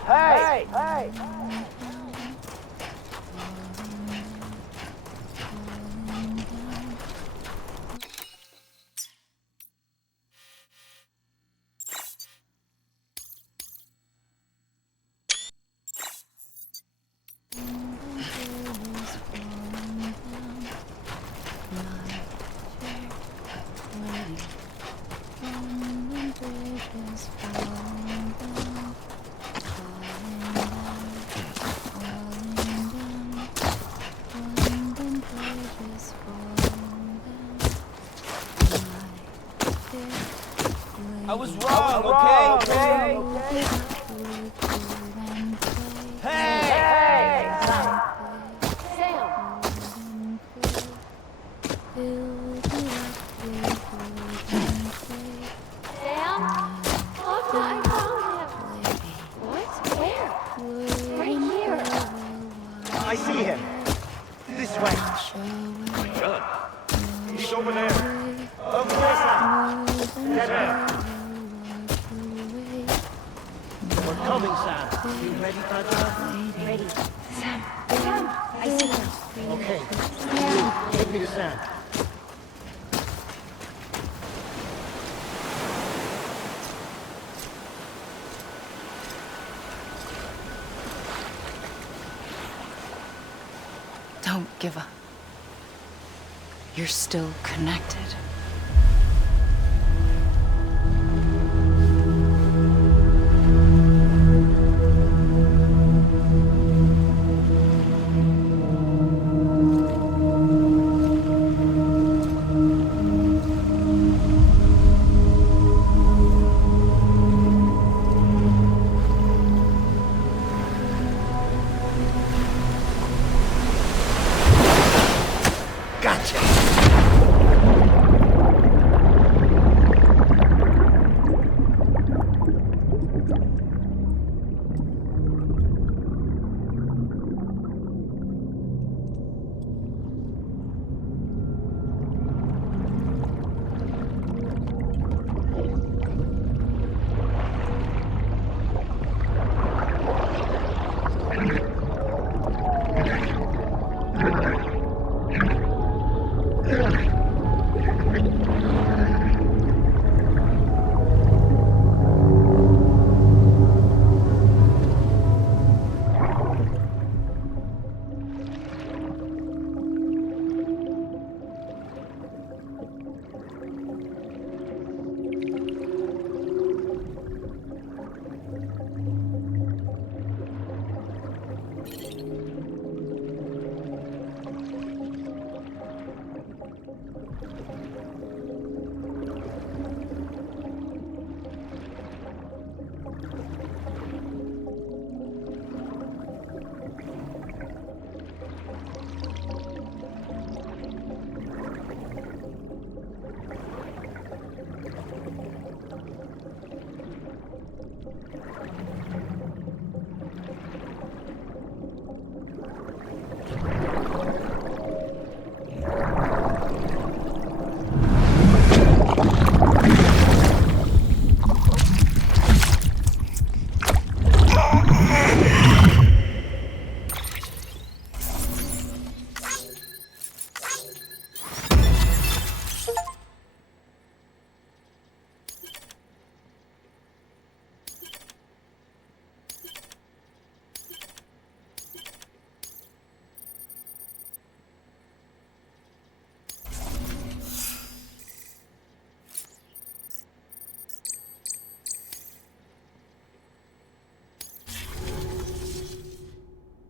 Hey! I was wrong, okay? Hey! Sam! Sam? Look, I found him. What? Where? Right here. I see him. This way. John, he's over there. Over there, Sam. Dead end. We're coming, Sam. You ready, Tadra? Ready. Sam, I see him. Okay. Take me to Sam. Don't give up. You're still connected.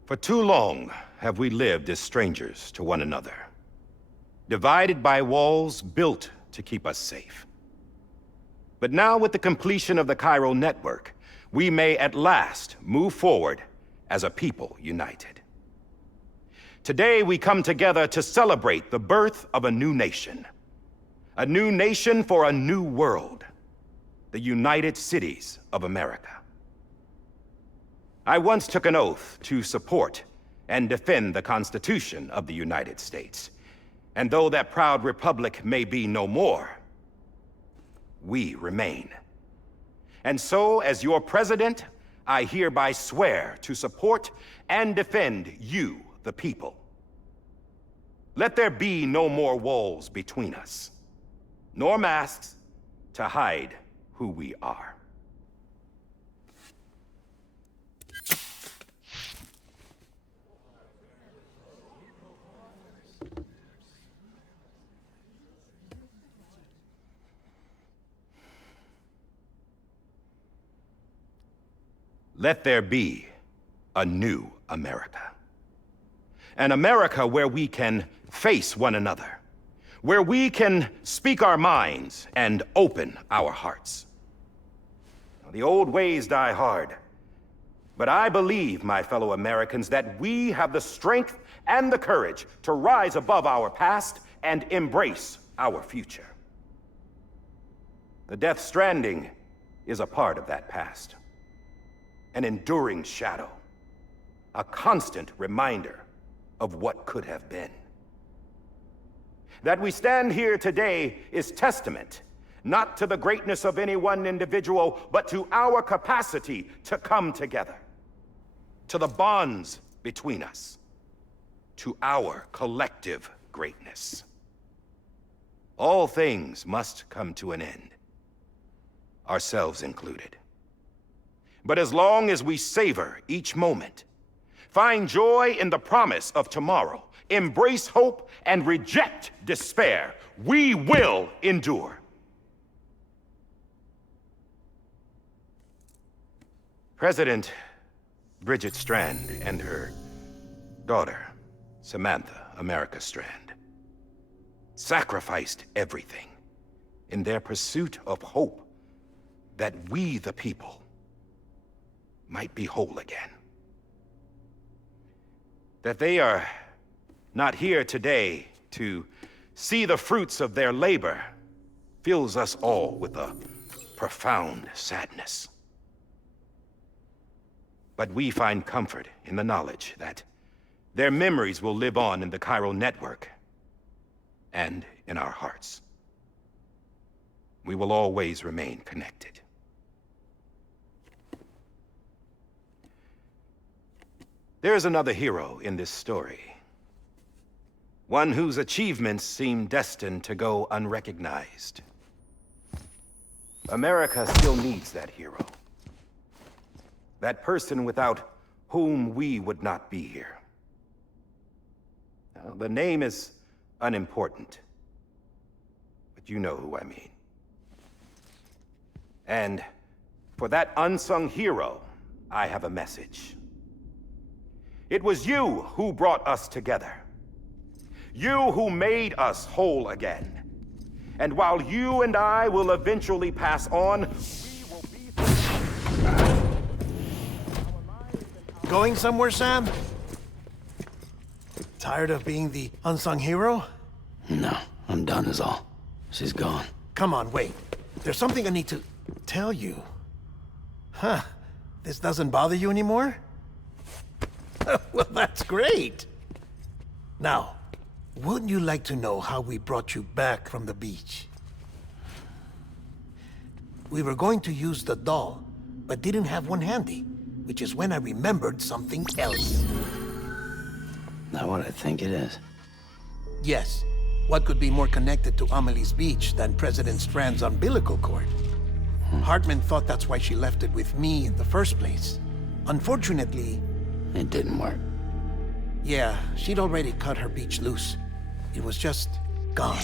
For too long have we lived as strangers to one another, divided by walls built to keep us safe. But now, with the completion of the Cairo network, we may at last move forward as a people united. Today, we come together to celebrate the birth of a new nation. A new nation for a new world. The United Cities of America. I once took an oath to support and defend the Constitution of the United States. And though that proud republic may be no more, we remain. And so, as your president, I hereby swear to support and defend you, the people. Let there be no more walls between us, nor masks to hide who we are. Let there be a new America. An America where we can face one another, where we can speak our minds and open our hearts. The old ways die hard, but I believe, my fellow Americans, that we have the strength and the courage to rise above our past and embrace our future. The Death Stranding is a part of that past. An enduring shadow, a constant reminder of what could have been. That we stand here today is testament, not to the greatness of any one individual, but to our capacity to come together, to the bonds between us, to our collective greatness. All things must come to an end, ourselves included. But as long as we savor each moment, find joy in the promise of tomorrow, embrace hope, and reject despair, we will endure. President Bridget Strand and her daughter, Samantha America Strand, sacrificed everything in their pursuit of hope that we, the people, might be whole again. That they are not here today to see the fruits of their labor fills us all with a profound sadness. But we find comfort in the knowledge that their memories will live on in the chiral network and in our hearts. We will always remain connected. There is another hero in this story. One whose achievements seem destined to go unrecognized. America still needs that hero. That person without whom we would not be here. Now, the name is unimportant, but you know who I mean. And for that unsung hero, I have a message. It was you who brought us together. You who made us whole again. And while you and I will eventually pass on, we will be... Going somewhere, Sam? Tired of being the unsung hero? No, I'm done is all. She's gone. Come on, wait. There's something I need to tell you. Huh. This doesn't bother you anymore? Well, that's great. Now, wouldn't you like to know how we brought you back from the beach? We were going to use the doll, but didn't have one handy, which is when I remembered something else. Not what I think it is. Yes. What could be more connected to Amelie's beach than President Strand's umbilical cord? Hartman thought that's why she left it with me in the first place. Unfortunately... It didn't work. Yeah, she'd already cut her beach loose. It was just gone.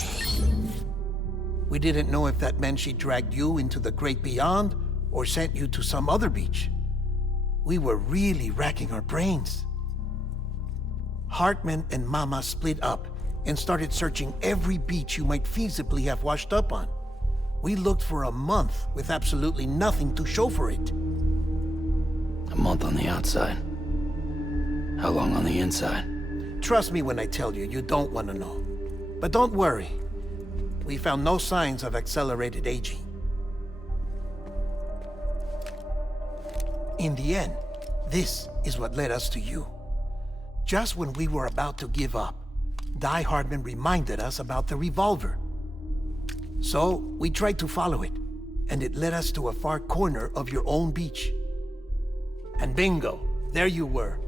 We didn't know if that meant she dragged you into the great beyond or sent you to some other beach. We were really racking our brains. Hartman and Mama split up and started searching every beach you might feasibly have washed up on. We looked for a month with absolutely nothing to show for it. A month on the outside. How long on the inside? Trust me when I tell you, you don't want to know. But don't worry. We found no signs of accelerated aging. In the end, this is what led us to you. Just when we were about to give up, Die Hardman reminded us about the revolver. So, we tried to follow it, and it led us to a far corner of your own beach. And bingo, there you were.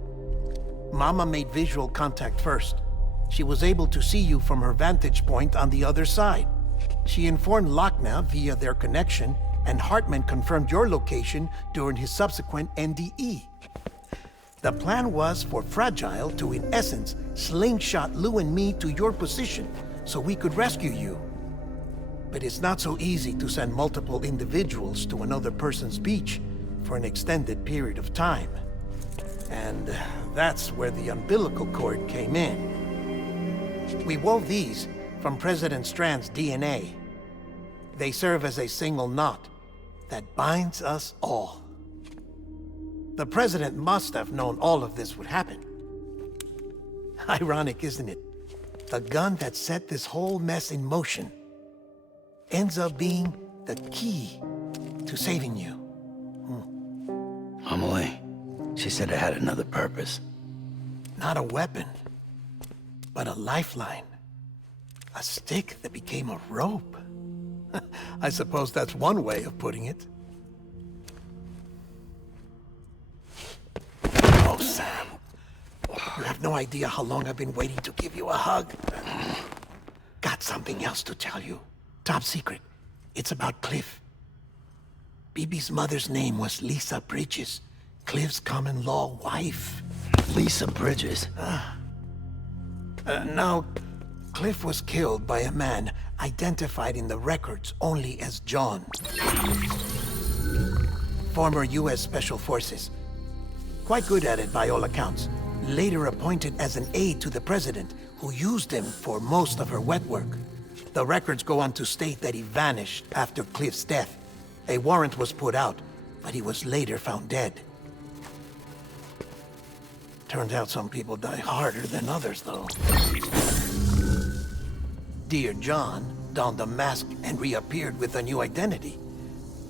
Mama made visual contact first. She was able to see you from her vantage point on the other side. She informed Lochna via their connection, and Hartman confirmed your location during his subsequent NDE. The plan was for Fragile to, in essence, slingshot Lou and me to your position so we could rescue you. But it's not so easy to send multiple individuals to another person's beach for an extended period of time. And that's where the umbilical cord came in. We wove these from President Strand's DNA. They serve as a single knot that binds us all. The President must have known all of this would happen. Ironic, isn't it? The gun that set this whole mess in motion ends up being the key to saving you. Amelie, she said it had another purpose. Not a weapon, but a lifeline. A stick that became a rope. I suppose that's one way of putting it. Oh, Sam. You have no idea how long I've been waiting to give you a hug. Got something else to tell you. Top secret. It's about Cliff. Bibi's mother's name was Lisa Bridges, Cliff's common-law wife. Lisa Bridges? Now, Cliff was killed by a man identified in the records only as John. Former U.S. Special Forces. Quite good at it by all accounts. Later appointed as an aide to the president, who used him for most of her wet work. The records go on to state that he vanished after Cliff's death. A warrant was put out, but he was later found dead. Turns out some people die harder than others, though. Dear John donned a mask and reappeared with a new identity.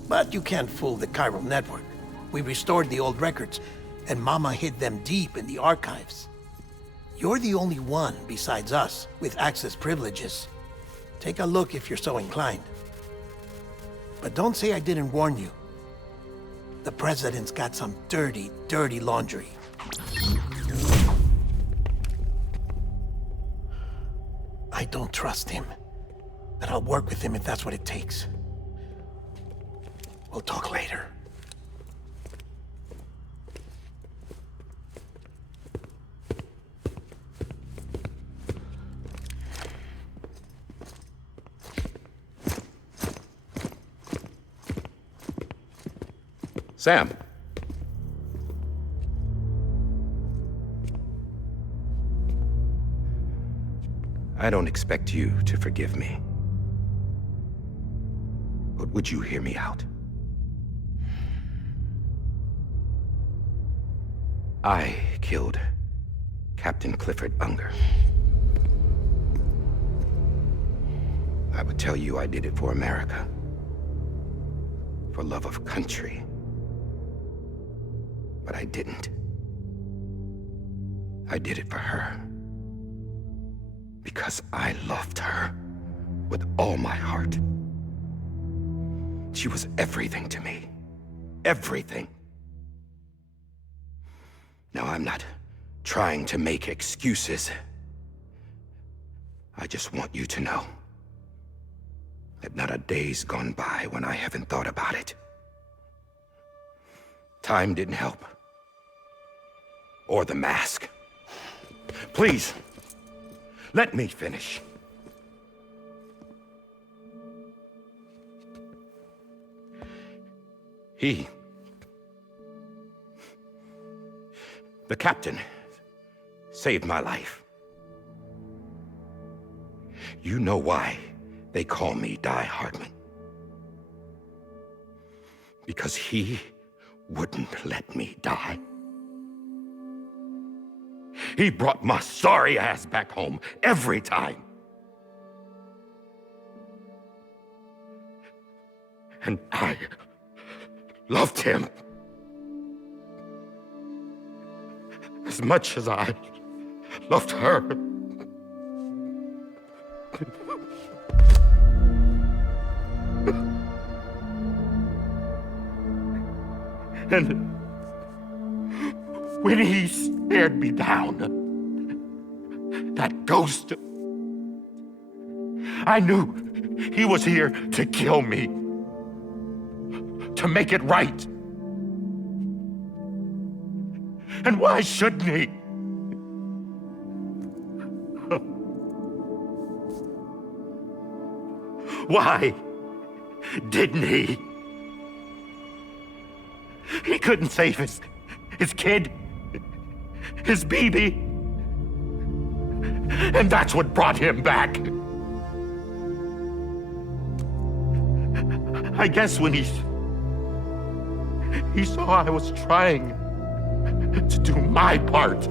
But you can't fool the chiral network. We restored the old records, and Mama hid them deep in the archives. You're the only one, besides us, with access privileges. Take a look if you're so inclined. But don't say I didn't warn you. The President's got some dirty, dirty laundry. I don't trust him, but I'll work with him if that's what it takes. We'll talk later. Sam. I don't expect you to forgive me. But would you hear me out? I killed Captain Clifford Unger. I would tell you I did it for America. For love of country. But I didn't. I did it for her. Because I loved her with all my heart. She was everything to me. Everything. Now, I'm not trying to make excuses. I just want you to know that not a day's gone by when I haven't thought about it. Time didn't help. Or the mask. Please, let me finish. The captain, saved my life. You know why they call me Die Hartman. Because he wouldn't let me die. He brought my sorry ass back home every time. And I loved him as much as I loved her. When he stared me down, that ghost, I knew he was here to kill me, to make it right. And why shouldn't he? Why didn't he? He couldn't save his kid, his baby. And that's what brought him back. I guess when he saw I was trying to do my part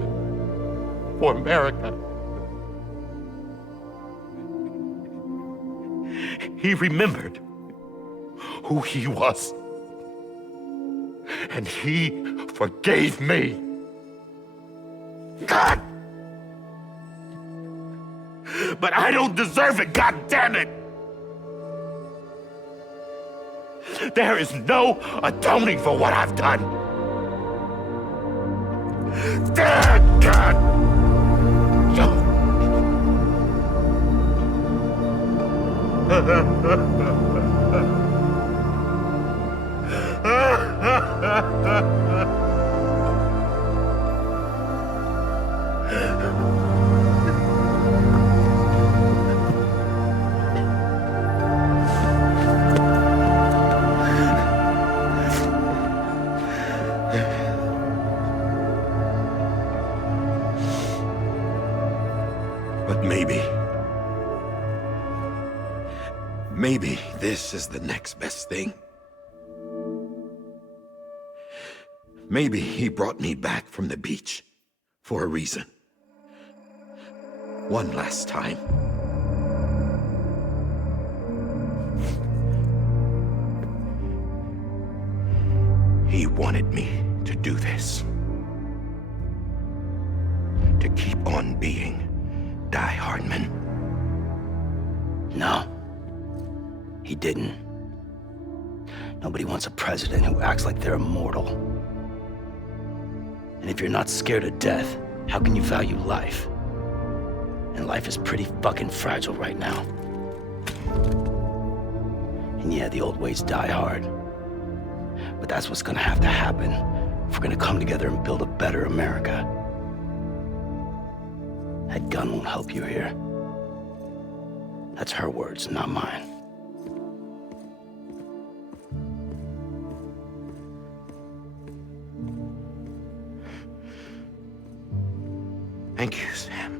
for America, he remembered who he was. And he forgave me. God! But I don't deserve it, God damn it! There is no atoning for what I've done. God! But maybe this is the next best thing. Maybe he brought me back from the beach for a reason. One last time. He wanted me to do this. To keep on being Die Hardman. No. He didn't. Nobody wants a president who acts like they're immortal. And if you're not scared of death, how can you value life? And life is pretty fucking fragile right now. And yeah, the old ways die hard. But that's what's gonna have to happen if we're gonna come together and build a better America. That gun won't help you here. That's her words, not mine. Thank you, Sam.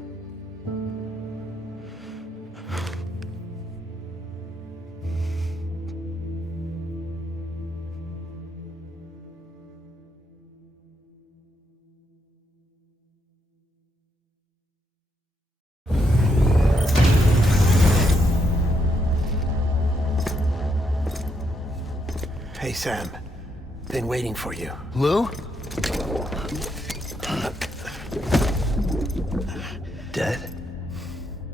Hey, Sam. Been waiting for you. Lou? Dead?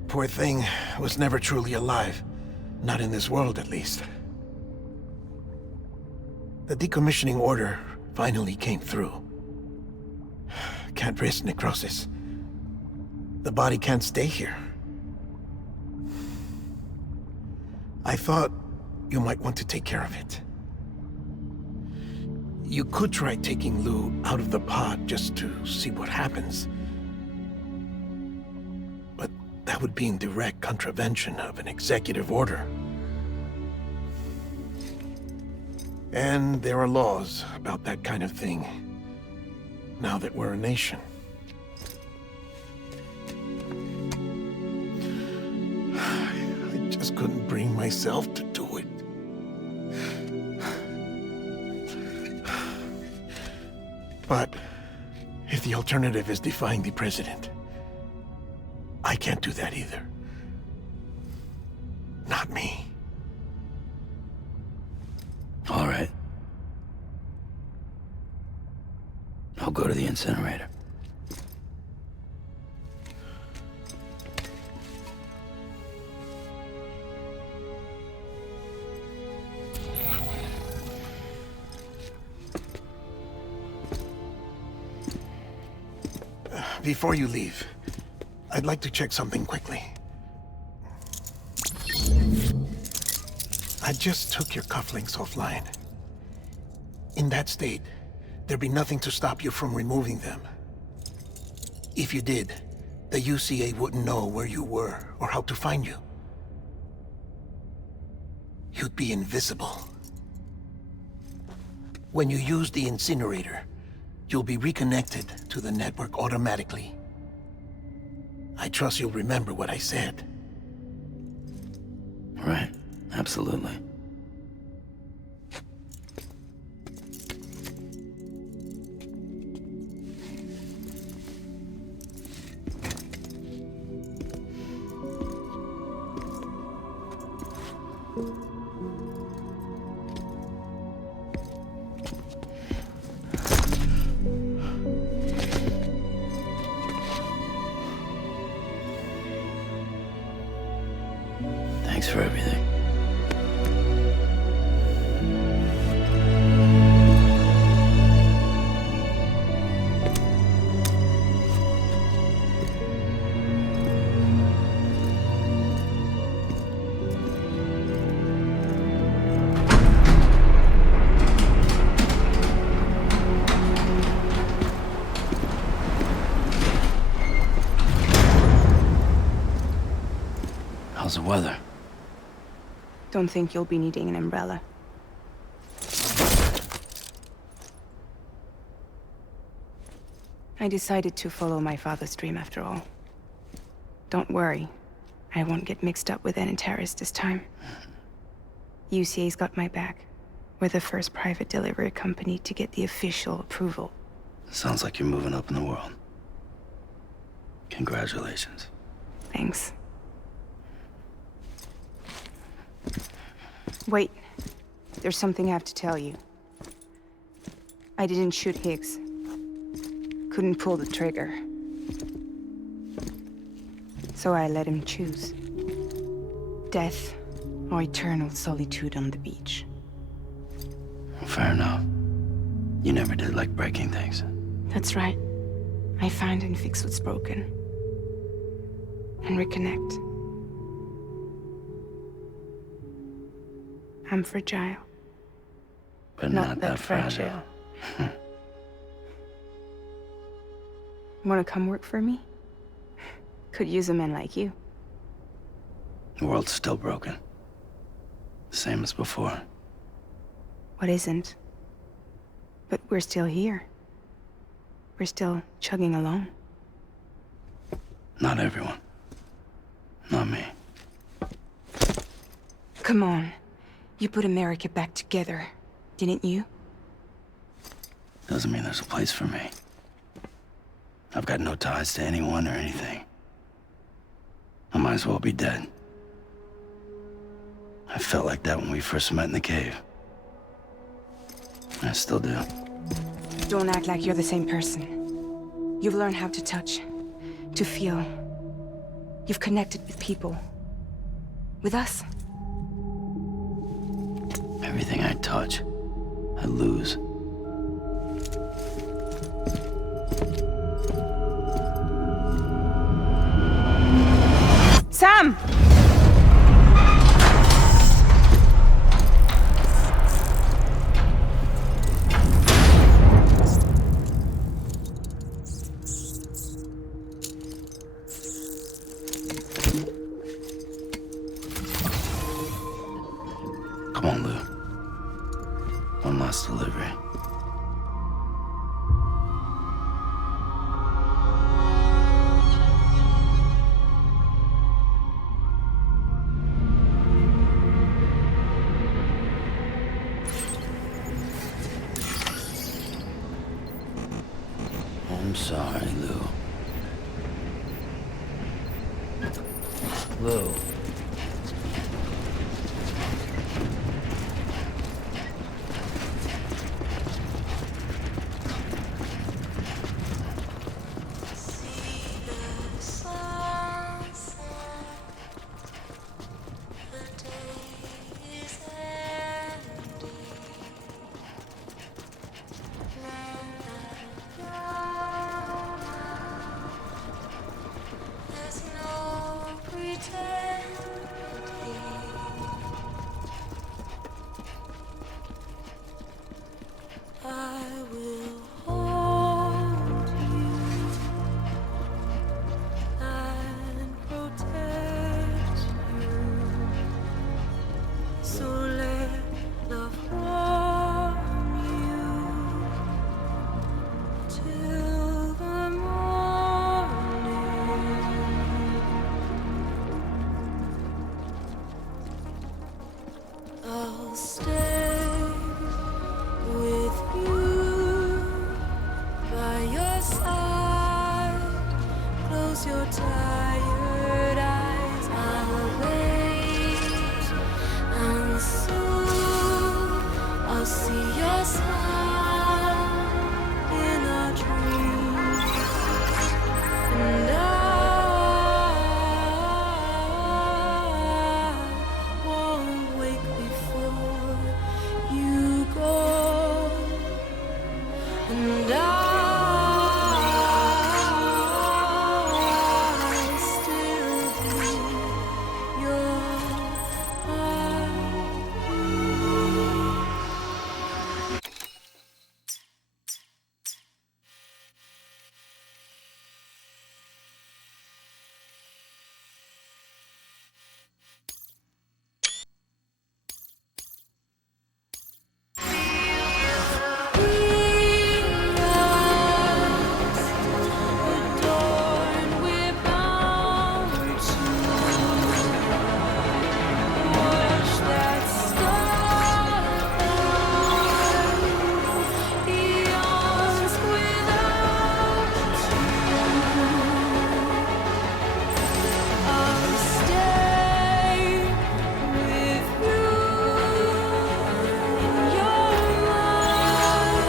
Poor thing was never truly alive. Not in this world, at least. The decommissioning order finally came through. Can't risk necrosis. The body can't stay here. I thought you might want to take care of it. You could try taking Lou out of the pod just to see what happens. But that would be in direct contravention of an executive order. And there are laws about that kind of thing, now that we're a nation. I just couldn't bring myself to do it. But if the alternative is defying the president, I can't do that either. Not me. All right. I'll go to the incinerator. Before you leave, I'd like to check something quickly. I just took your cufflinks offline. In that state, there'd be nothing to stop you from removing them. If you did, the UCA wouldn't know where you were or how to find you. You'd be invisible. When you use the incinerator, you'll be reconnected to the network automatically. I trust you'll remember what I said. Right. Absolutely. Thanks for everything. How's the weather? Don't think you'll be needing an umbrella. I decided to follow my father's dream after all. Don't worry. I won't get mixed up with any terrorists this time. UCA's got my back. We're the first private delivery company to get the official approval. Sounds like you're moving up in the world. Congratulations. Thanks. Wait. There's something I have to tell you. I didn't shoot Higgs. Couldn't pull the trigger. So I let him choose. Death or eternal solitude on the beach. Fair enough. You never did like breaking things. That's right. I find and fix what's broken. And reconnect. I'm fragile. But not that fragile. Wanna come work for me? Could use a man like you. The world's still broken. Same as before. What isn't? But we're still here. We're still chugging along. Not everyone. Not me. Come on. You put America back together, didn't you? Doesn't mean there's a place for me. I've got no ties to anyone or anything. I might as well be dead. I felt like that when we first met in the cave. I still do. Don't act like you're the same person. You've learned how to touch, to feel. You've connected with people. With us. Everything I touch, I lose. Sam! Come on, Lou. One last delivery. I'm sorry, Lou. Lou. I'll stay with you by your side. Close your tired eyes. I'll wait, and soon I'll see your smile in a dream, and I won't wake before you go, and I'll still be your heart. Adorned with power to watch that star beyond without I'll stay with you in your life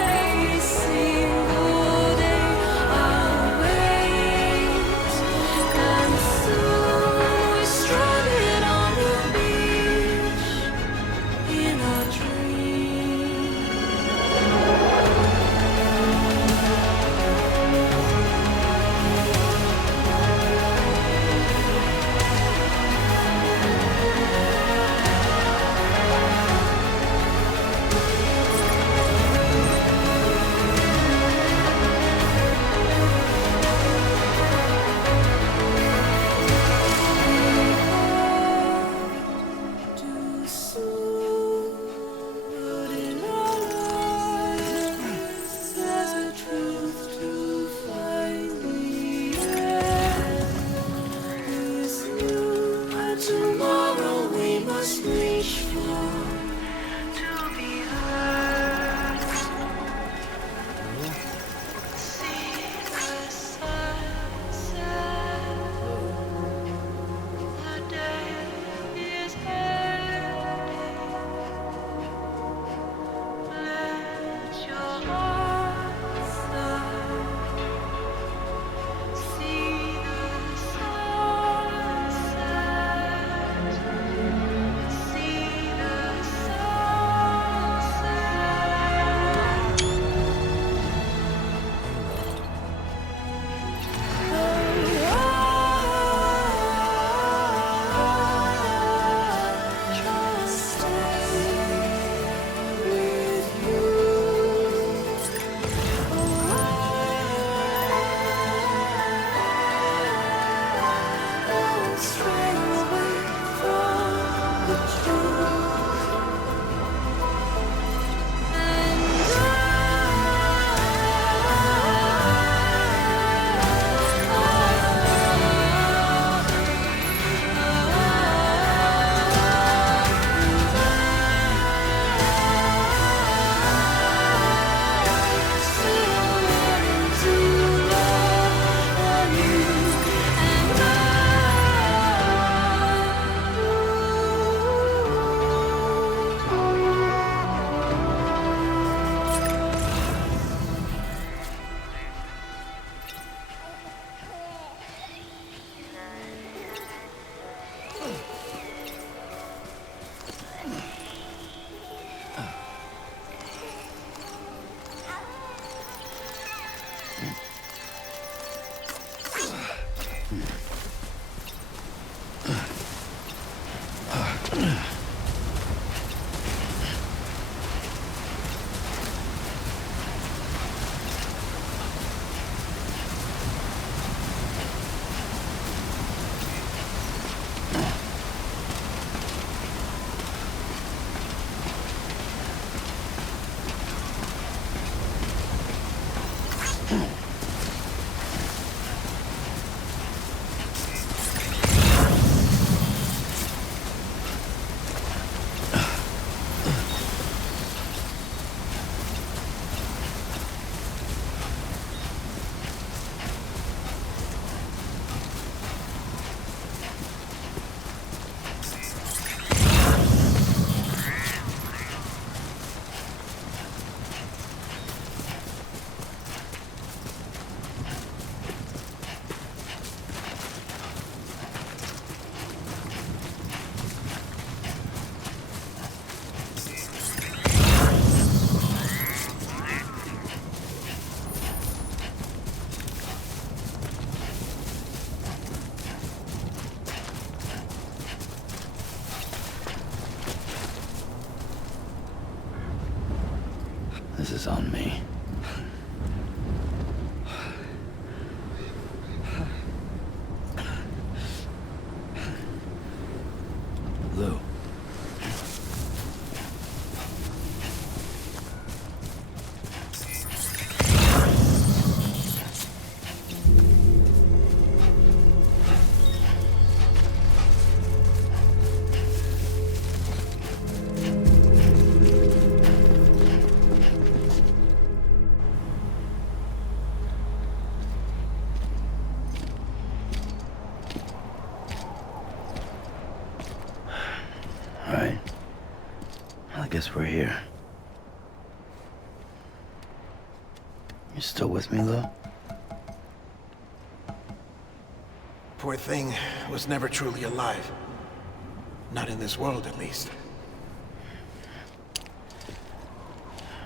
every single day. I'll wait, and soon we're stranded on the beach in a dream. Too soon, but in our lives there's a truth to find the end. This new tomorrow we must reach for to be heard. See the sunset. The day is ending. Let your heart start. See the sunset. See the sunset. Trust with you. Don't stray away from the truth, and This is on me. Lou. All right. Well, I guess we're here. You still with me, Lou? Poor thing was never truly alive. Not in this world, at least.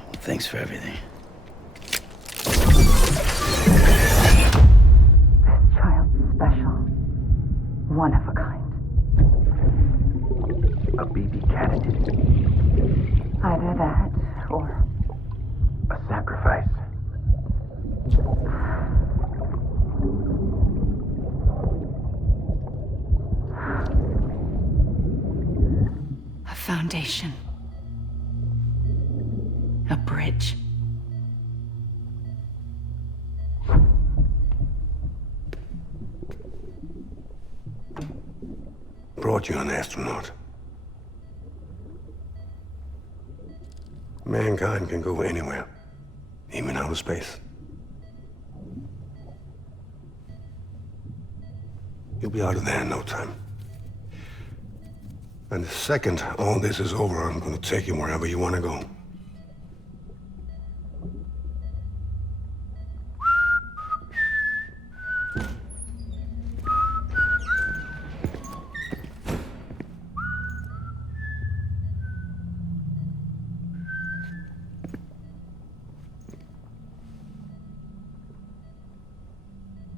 Well, thanks for everything. Child's special. One of a kind. A BB candidate. Either that, or A sacrifice. a foundation. A bridge. Brought you an astronaut. Mankind can go anywhere, even outer space. You'll be out of there in no time. And the second all this is over, I'm gonna take you wherever you wanna go.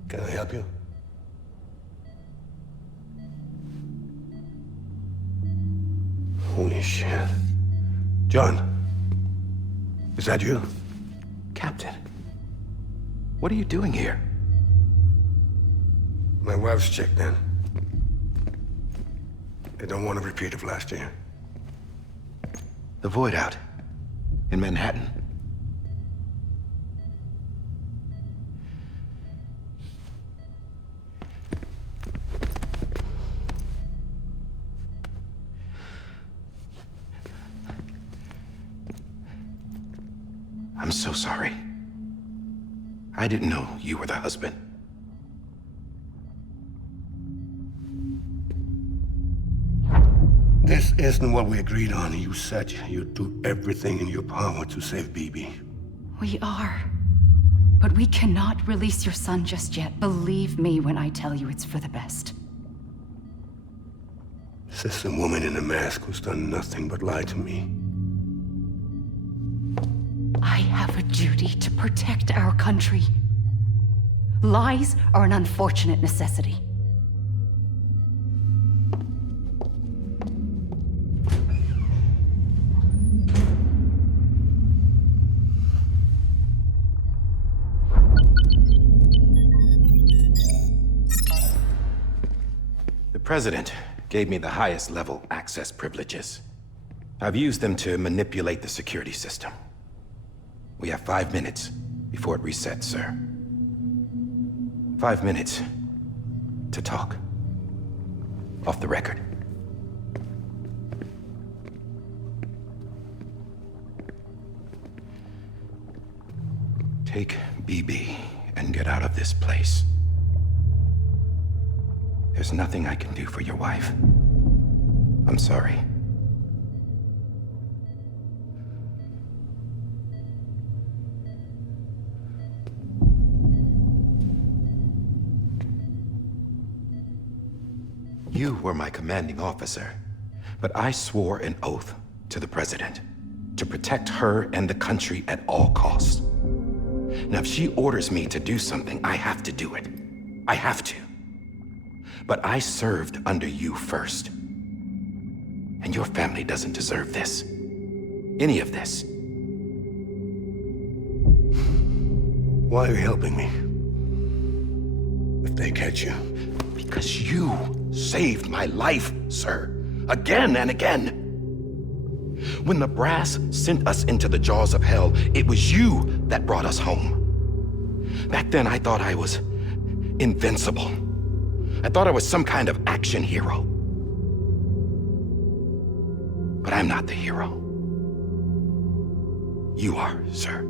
Can I help you? Holy shit. John, is that you? Captain, what are you doing here? My wife's checked in. They don't want a repeat of last year. The Void out in Manhattan. I'm so sorry. I didn't know you were the husband. This isn't what we agreed on. You said you'd do everything in your power to save BB. We are. But we cannot release your son just yet. Believe me when I tell you it's for the best. This is a woman in a mask who's done nothing but lie to me. I have a duty to protect our country. Lies are an unfortunate necessity. The President gave me the highest level access privileges. I've used them to manipulate the security system. We have 5 minutes before it resets, sir. 5 minutes to talk. Off the record. Take BB and get out of this place. There's nothing I can do for your wife. I'm sorry. You were my commanding officer, but I swore an oath to the President to protect her and the country at all costs. Now, if she orders me to do something, I have to do it. I have to. But I served under you first. And your family doesn't deserve this. Any of this. Why are you helping me? If they catch you. Because you saved my life, sir. Again and again. When the brass sent us into the jaws of hell, it was you that brought us home. Back then, I thought I was invincible. I thought I was some kind of action hero. But I'm not the hero. You are, sir.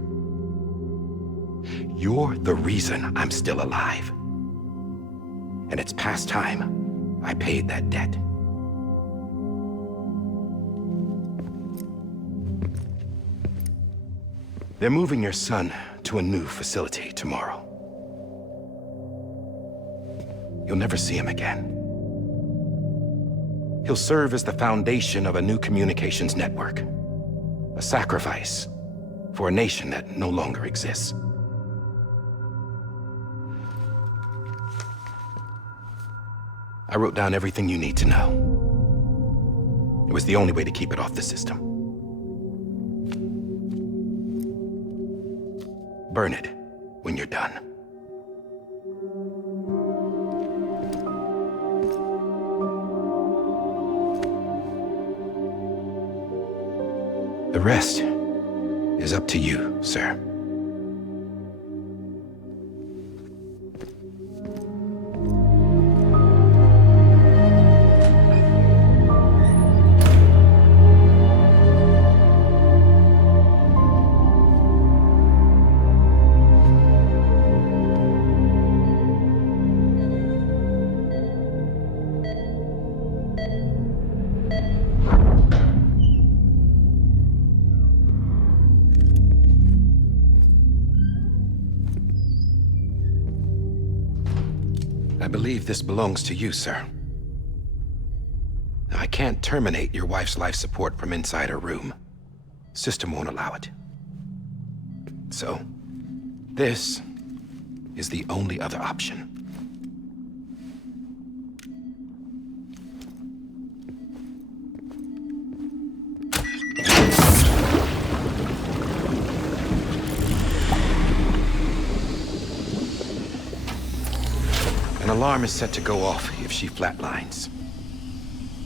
You're the reason I'm still alive. And it's past time I paid that debt. They're moving your son to a new facility tomorrow. You'll never see him again. He'll serve as the foundation of a new communications network. A sacrifice for a nation that no longer exists. I wrote down everything you need to know. It was the only way to keep it off the system. Burn it when you're done. The rest is up to you, sir. I believe this belongs to you, sir. Now, I can't terminate your wife's life support from inside her room. System won't allow it. So, this is the only other option. An alarm is set to go off if she flatlines.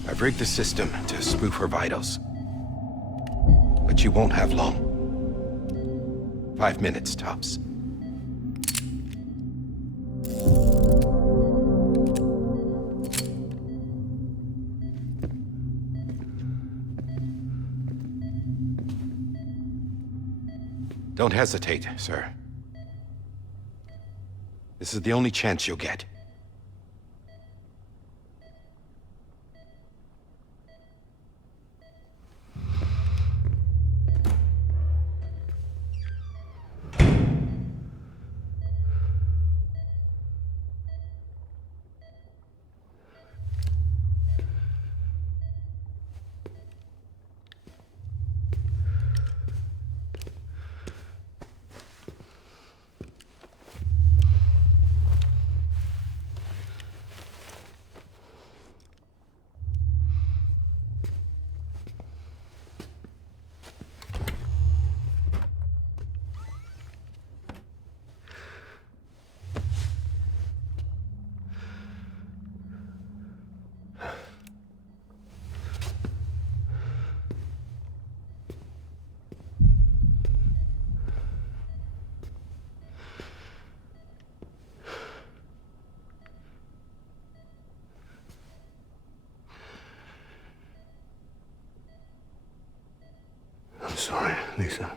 I've rigged the system to spoof her vitals. But you won't have long. 5 minutes, tops. Don't hesitate, sir. This is the only chance you'll get. I'm sorry, Lisa.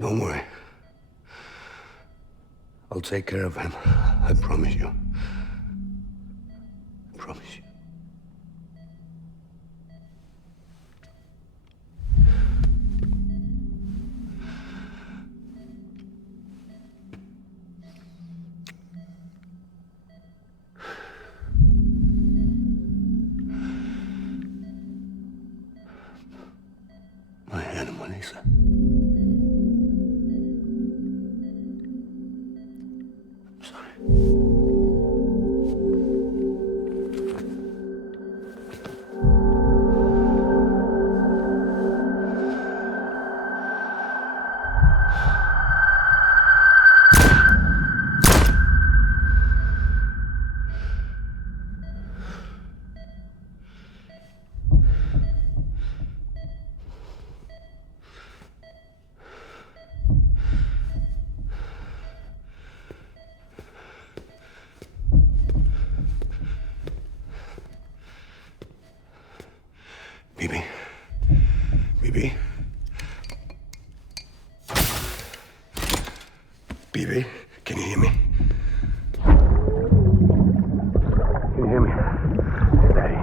Don't worry. I'll take care of him. I promise you. I promise you. My animal, Lisa. I'm sorry. BB? BB, can you hear me? Can you hear me? Daddy.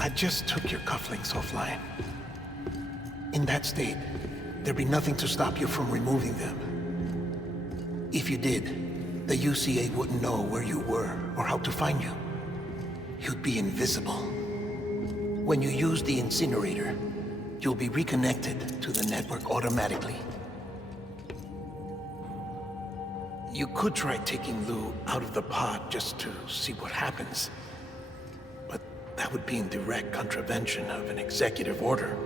I just took your cufflinks offline. In that state, there'd be nothing to stop you from removing them. If you did, the UCA wouldn't know where you were or how to find you. You'd be invisible. When you use the incinerator, you'll be reconnected to the network automatically. You could try taking Lou out of the pod just to see what happens. But that would be in direct contravention of an executive order.